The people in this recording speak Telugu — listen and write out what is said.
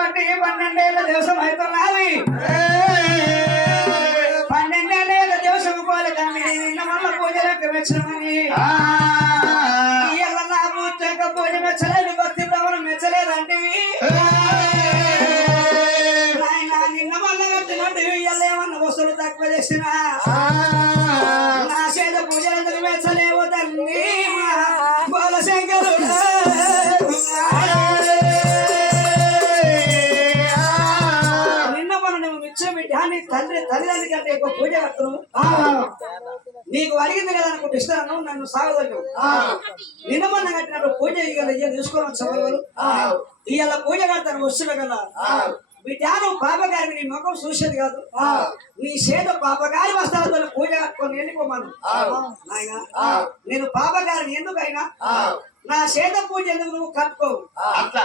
బట్టి పన్నెండేళ్ళ దేశం అవుతున్నది పన్నెండేళ్ళ దేశం పోలే కానీ నిన్న మొన్న పూజలకు మెచ్చమని నా పూజక పూజ మెచ్చలేదు భక్తి భవనం మెచ్చలేదంటే నాయన నిన్న మొన్న పెట్టినట్టు ఇయ్యలేమన్న వస్తువులు తక్కువ చేసిన? నా చేత పూజలందుకు మెచ్చలేవు తల్లి? నీ తండ్రి తల్లిదండ్రి కంటే ఎక్కువ పూజ కడుతున్నావు నీకు అడిగింది కదా అనుకుంటే ఇస్తాను నన్ను సాగదను నిన్న మొన్న కట్టినప్పుడు పూజ ఇయ్యాలి తీసుకోవాలి సభలు ఇవాళ పూజ కడతాను వస్తున్నా కదా. బిడ్డాను పాపగారి నీ ముఖం చూసేది కాదు. నీ చేత పాపగారి వస్త్రాలతో పూజ కట్టుకొని వెళ్ళిపోమను. నేను పాపగారిని ఎందుకైనా? నా చేత పూజ ఎందుకు నువ్వు కట్టుకోవు? అట్లా.